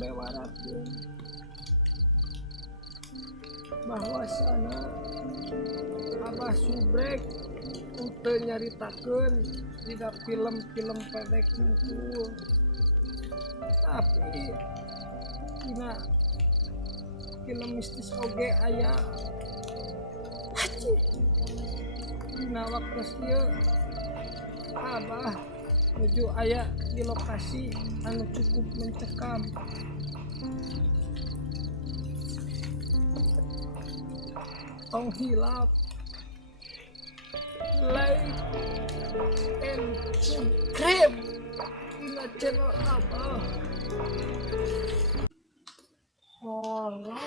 ngabewarakeun bahwasana Abah Subrek teu nyaritakeun dina film-film pendek itu, tapi dina film mistis oge aya. Dina waktu ieu Abah nuju aya di lokasi anu cukup mencekam. Tong hilap, like and subscribe di channel Abah. Horor.